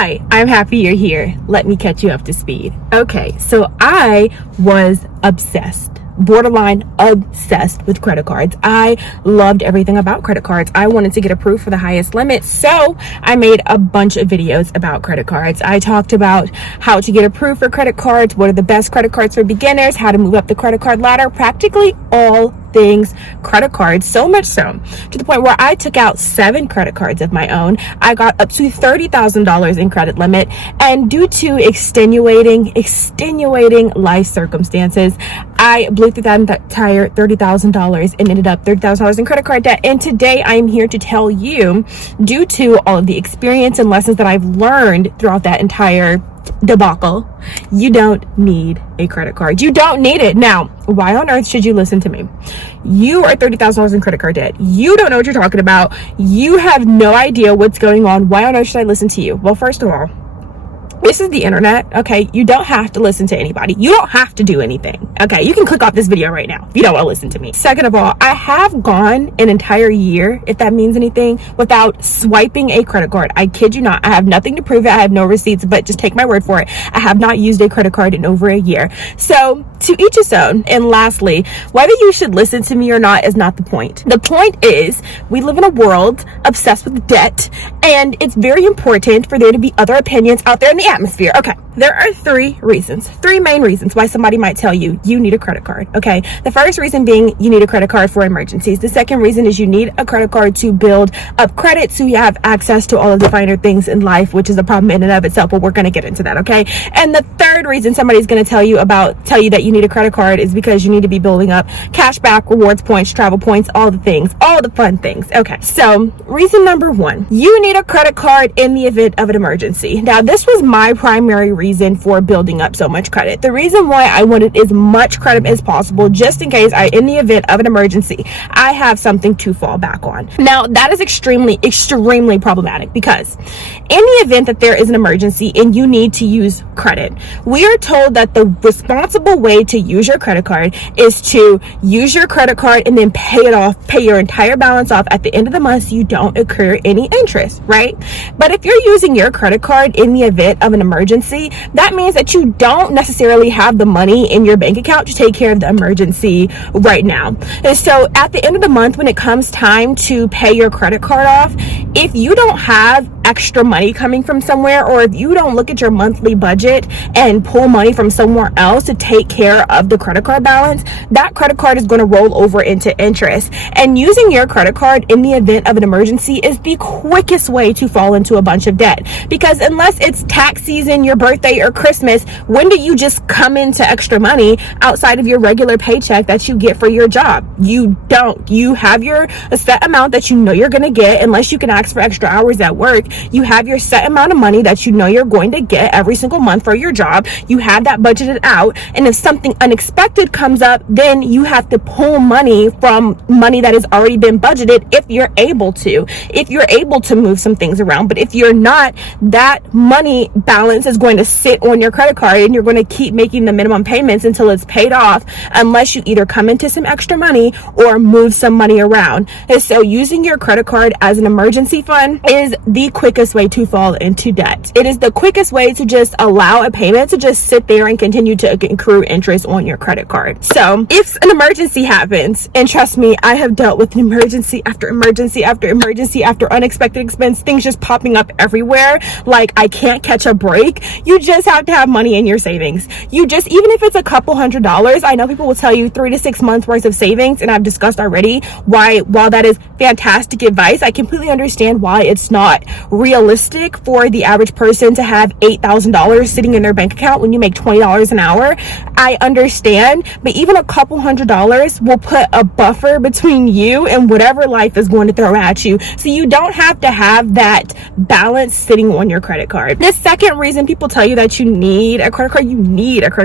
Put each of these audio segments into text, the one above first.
Hi, I'm happy you're here. Let me catch you up to speed. Okay, so I was obsessed, borderline obsessed with credit cards. I loved everything about credit cards. I wanted to get approved for the highest limit, so I made a bunch of videos about credit cards. I talked about how to get approved for credit cards, what are the best credit cards for beginners, how to move up the credit card ladder, practically all things credit cards, so much so to the point where I took out 7 credit cards of my own. I got up to $30,000 in credit limit, and due to extenuating life circumstances, I blew through that entire $30,000 and ended up $30,000 in credit card debt. And today I am here to tell you, due to all of the experience and lessons that I've learned throughout that entire debacle, you don't need a credit card. You don't need it. Now, why on earth should you listen to me? You are $30,000 in credit card debt. You don't know what you're talking about. You have no idea what's going on. Why on earth should I listen to you? Well, first of all, this is the internet, okay? You don't have to listen to anybody. You don't have to do anything, okay? You can click off this video right now if you don't want to listen to me. Second of all, I have gone an entire year, if that means anything, without swiping a credit card. I kid you not. I have nothing to prove it. I have no receipts, but just take my word for it. I have not used a credit card in over a year. So to each his own. And lastly, whether you should listen to me or not is not the point. The point is, we live in a world obsessed with debt, and it's very important for there to be other opinions out there in the atmosphere. Okay, there are 3 main reasons why somebody might tell you you need a credit card. Okay, the first reason being you need a credit card for emergencies. The second reason is you need a credit card to build up credit so you have access to all of the finer things in life, which is a problem in and of itself, but we're going to get into that. Okay, and the third reason somebody's going to tell you that you need a credit card is because you need to be building up cash back, rewards points, travel points, all the things, all the fun things. Okay, so reason number 1, you need a credit card in the event of an emergency. Now, this was my primary reason for building up so much credit. The reason why I wanted as much credit as possible, just in case in the event of an emergency, I have something to fall back on. Now, that is extremely problematic because in the event that there is an emergency and you need to use credit, we are told that the responsible way to use your credit card is to use your credit card and then pay it off, pay your entire balance off at the end of the month so you don't incur any interest, right? But if you're using your credit card in the event of an emergency, that means that you don't necessarily have the money in your bank account to take care of the emergency right now. And so at the end of the month, when it comes time to pay your credit card off, if you don't have extra money coming from somewhere, or if you don't look at your monthly budget and pull money from somewhere else to take care of the credit card balance, that credit card is going to roll over into interest. And using your credit card in the event of an emergency is the quickest way to fall into a bunch of debt, because unless it's tax season, your birthday, or Christmas, when do you just come into extra money outside of your regular paycheck that you get for your job? You don't. You have a set amount that you know you're going to get, unless you can ask for extra hours at work. You have your set amount of money that you know you're going to get every single month for your job. You have that budgeted out, and if something unexpected comes up, then you have to pull money from money that has already been budgeted if you're able to move some things around. But if you're not, that money balance is going to sit on your credit card, and you're going to keep making the minimum payments until it's paid off, unless you either come into some extra money or move some money around. And so using your credit card as an emergency fund is the quickest way to fall into debt. It is the quickest way to just allow a payment to just sit there and continue to accrue interest on your credit card. So if an emergency happens, and trust me, I have dealt with an emergency after emergency after emergency after unexpected expense, things just popping up everywhere, like I can't catch a break. You just have to have money in your savings. Even if it's a couple $100s, I know people will tell you 3 to 6 months worth of savings, and I've discussed already why, while that is fantastic advice, I completely understand why it's not realistic for the average person to have $8,000 sitting in their bank account when you make $20 an hour. I understand, but even a couple $100s will put a buffer between you and whatever life is going to throw at you, so you don't have to have that balance sitting on your credit card. The second reason people tell you that you need a credit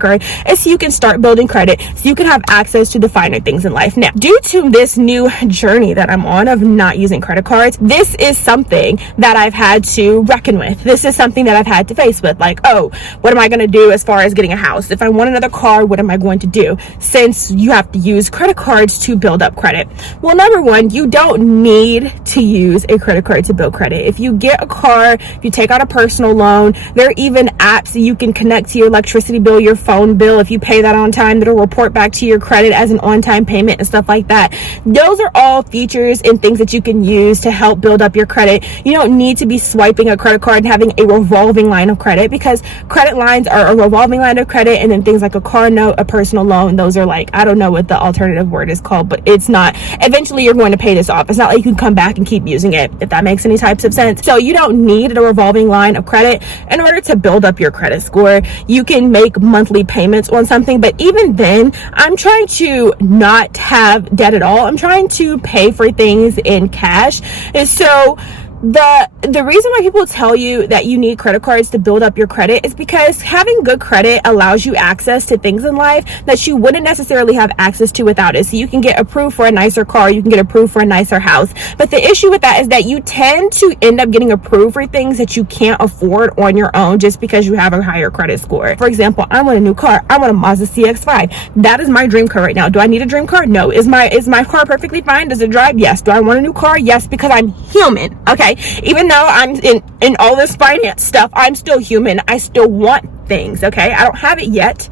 card is so you can start building credit, so you can have access to the finer things in life. Now, due to this new journey that I'm on of not using credit cards, this is something that I I've had to reckon with. This is something that I've had to face with. Like, oh, what am I going to do as far as getting a house? If I want another car, what am I going to do? Since you have to use credit cards to build up credit. Well, number one, you don't need to use a credit card to build credit. If you get a car, if you take out a personal loan, there are even apps that you can connect to your electricity bill, your phone bill. If you pay that on time, that'll report back to your credit as an on-time payment and stuff like that. Those are all features and things that you can use to help build up your credit. You don't need to be swiping a credit card and having a revolving line of credit, because credit lines are a revolving line of credit, and then things like a car note, a personal loan, those are like, I don't know what the alternative word is called, but it's not, eventually you're going to pay this off. It's not like you can come back and keep using it, if that makes any types of sense. So you don't need a revolving line of credit in order to build up your credit score. You can make monthly payments on something, but even then, I'm trying to not have debt at all. I'm trying to pay for things in cash. And so the reason why people tell you that you need credit cards to build up your credit is because having good credit allows you access to things in life that you wouldn't necessarily have access to without it. So you can get approved for a nicer car, you can get approved for a nicer house. But the issue with that is that you tend to end up getting approved for things that you can't afford on your own just because you have a higher credit score. For example, I want a new car. I want a Mazda CX-5. That is my dream car right now. Do I need a dream car? No. Is my car perfectly fine? Does it drive? Yes. Do I want a new car? Yes, because I'm human. Okay. Even though I'm in all this finance stuff, I'm still human. I still want things. Okay. I don't have it yet.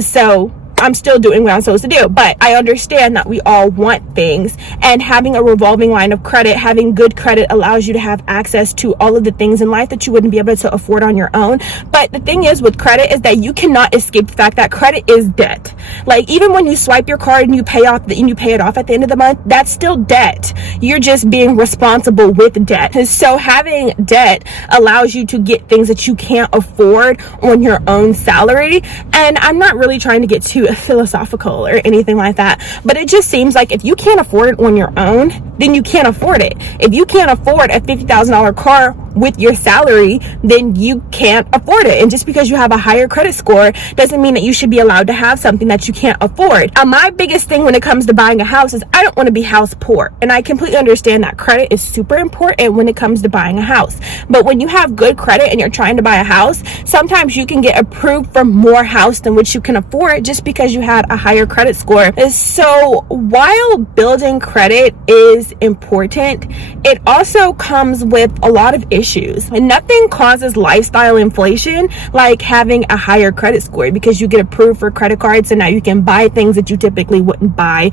So I'm still doing what I'm supposed to do, but I understand that we all want things, and having a revolving line of credit, having good credit, allows you to have access to all of the things in life that you wouldn't be able to afford on your own. But the thing is with credit is that you cannot escape the fact that credit is debt. Like, even when you swipe your card and you pay it off at the end of the month, that's still debt. You're just being responsible with debt. And so having debt allows you to get things that you can't afford on your own salary. And I'm not really trying to get too philosophical or anything like that, but it just seems like if you can't afford it on your own, then you can't afford it. If you can't afford a $50,000 car with your salary, then you can't afford it. And just because you have a higher credit score doesn't mean that you should be allowed to have something that you can't afford. My biggest thing when it comes to buying a house is I don't want to be house poor. And I completely understand that credit is super important when it comes to buying a house. But when you have good credit and you're trying to buy a house, sometimes you can get approved for more house than which you can afford just because you had a higher credit score. And so while building credit is important, it also comes with a lot of issues. And nothing causes lifestyle inflation like having a higher credit score, because you get approved for credit cards, so now you can buy things that you typically wouldn't buy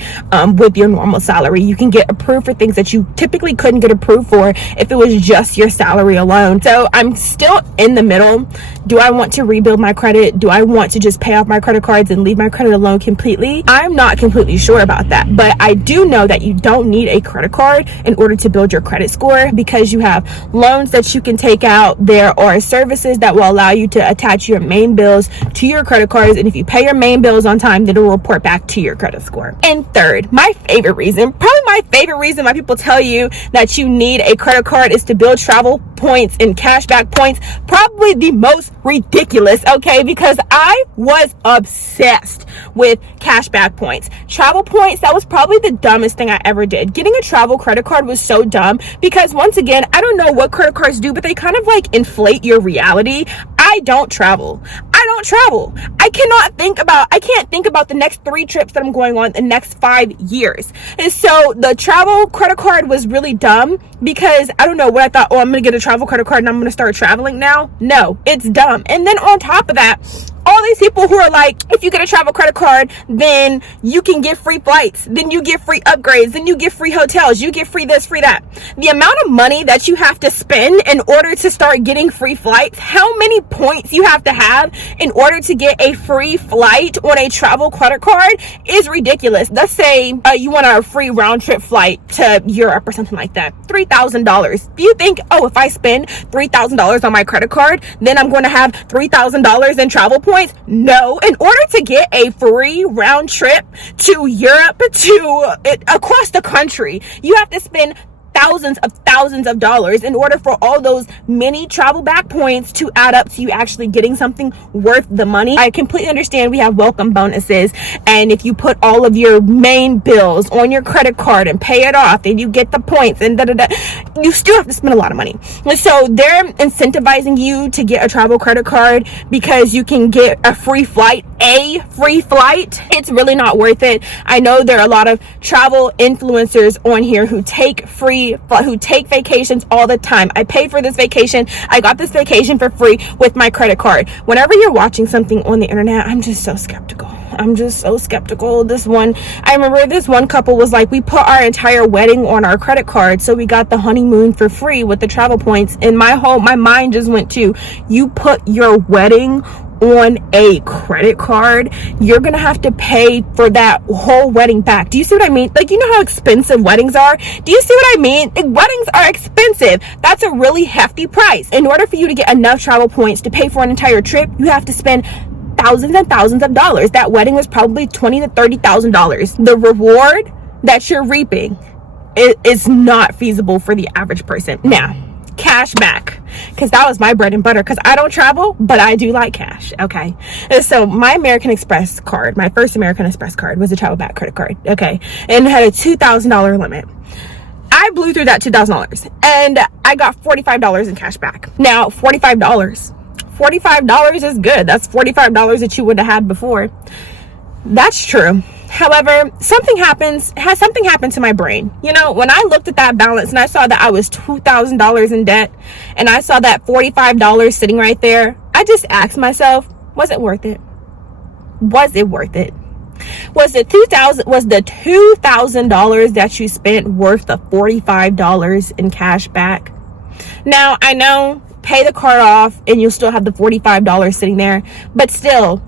with your normal salary. You can get approved for things that you typically couldn't get approved for if it was just your salary alone. So I'm still in the middle. Do I want to rebuild my credit? Do I want to just pay off my credit cards and leave my credit alone completely? I'm not completely sure about that, but I do know that you don't need a credit card in order to build your credit score, because you have loans that you can take out. There are services that will allow you to attach your main bills to your credit cards, and if you pay your main bills on time, then it'll report back to your credit score. And third, my favorite reason why people tell you that you need a credit card is to build travel points and cashback points. Probably the most ridiculous, okay, because I was obsessed with cashback points. Travel points, that was probably the dumbest thing I ever did. Getting a travel credit card was so dumb because, once again, I don't know what credit cards do, but they kind of like inflate your reality. I don't travel. I can't think about the next 3 trips that I'm going on the next 5 years. And so the travel credit card was really dumb because I don't know what I thought, oh, I'm going to get a travel credit card and I'm going to start traveling now. No, it's dumb. And then on top of that, all these people who are like, if you get a travel credit card, then you can get free flights, then you get free upgrades, then you get free hotels, you get free this, free that. The amount of money that you have to spend in order to start getting free flights, how many points you have to have in order to get a free flight on a travel credit card is ridiculous. Let's say you want a free round trip flight to Europe or something like that, $3,000. Do you think, oh, if I spend $3,000 on my credit card, then I'm going to have $3,000 in travel points? No. In order to get a free round trip to Europe, across the country, you have to spend thousands of dollars in order for all those mini travel back points to add up to you actually getting something worth the money. I completely understand we have welcome bonuses, and if you put all of your main bills on your credit card and pay it off, then you get the points and you still have to spend a lot of money. So they're incentivizing you to get a travel credit card because you can get a free flight. It's really not worth it. I know there are a lot of travel influencers on here who take vacations all the time. I paid for this vacation. I got this vacation for free with my credit card. Whenever you're watching something on the internet, I'm just so skeptical. I remember this one couple was like, we put our entire wedding on our credit card, so we got the honeymoon for free with the travel points. And my mind just went to, you put your wedding on a credit card, you're gonna have to pay for that whole wedding back. Do you see what I mean? Like, you know how expensive weddings are? Do you see what I mean? Weddings are expensive. That's a really hefty price. In order for you to get enough travel points to pay for an entire trip, you have to spend thousands and thousands of dollars. That wedding was probably $20,000 to $30,000. The reward that you're reaping is not feasible for the average person. Now, cash back, because that was my bread and butter, because I don't travel, but I do like cash. Okay, and so my American Express card, my first American Express card, was a travel back credit card. Okay, and it had a $2,000 limit. I blew through that $2,000 and I got $45 in cash back. Now, $45 is good. That's $45 that you would have had before. That's true. However, something happened to my brain. You know, when I looked at that balance and I saw that I was $2,000 in debt and I saw that $45 sitting right there, I just asked myself, was it worth it? Was it worth it? Was the $2,000 that you spent worth the $45 in cash back? Now, I know, pay the card off and you'll still have the $45 sitting there, but still,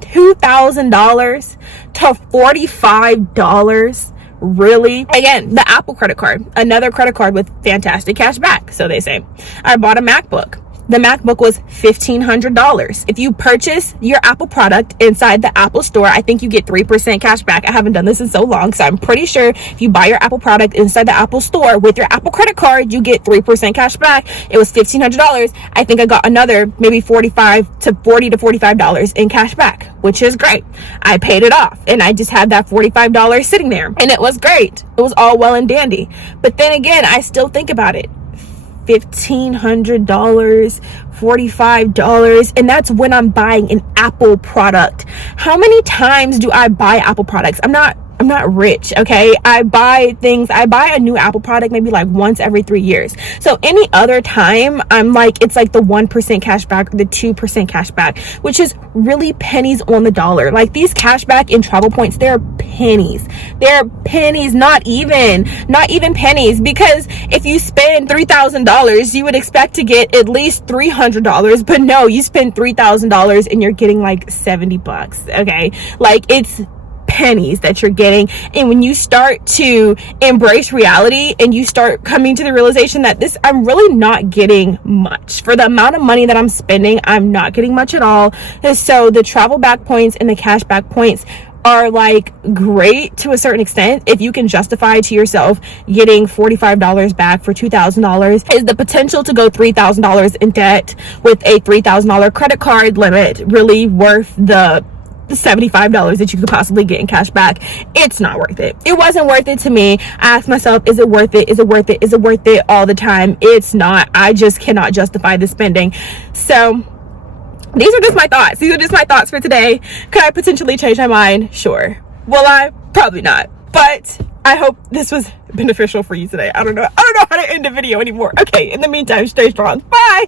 $2,000 to $45, really? Again, the Apple credit card, another credit card with fantastic cash back, so they say. I bought a MacBook. The MacBook was $1,500. If you purchase your Apple product inside the Apple store, I think you get 3% cash back. I haven't done this in so long, so I'm pretty sure if you buy your Apple product inside the Apple store with your Apple credit card, you get 3% cash back. It was $1,500. I think I got another maybe $40 to $45 in cash back, which is great. I paid it off and I just had that $45 sitting there, and it was great. It was all well and dandy. But then again, I still think about it. $1,500, $45, and that's when I'm buying an Apple product. How many times do I buy Apple products? I'm not rich, okay? I buy a new Apple product maybe like once every 3 years. So any other time, I'm like, it's like the 1% cash back or the 2% cash back, which is really pennies on the dollar. Like, these cash back in travel points, they're pennies. They're pennies, not even pennies, because if you spend $3,000, you would expect to get at least $300, but no, you spend $3,000 and you're getting like $70, okay? Like, it's pennies that you're getting. And when you start to embrace reality and you start coming to the realization that I'm really not getting much for the amount of money that I'm spending, I'm not getting much at all. And so the travel back points and the cash back points are like great to a certain extent. If you can justify to yourself getting $45 back for $2,000, is the potential to go $3,000 in debt with a $3,000 credit card limit really worth the $75 that you could possibly get in cash back? It's not worth it. It wasn't worth it to me. I asked myself, is it worth it? Is it worth it? Is it worth it? All the time. It's not. I just cannot justify the spending. So these are just my thoughts. These are just my thoughts for today. Could I potentially change my mind? Sure. Will I? Probably not. But I hope this was beneficial for you today. I don't know how to end the video anymore. Okay, in the meantime, stay strong. Bye.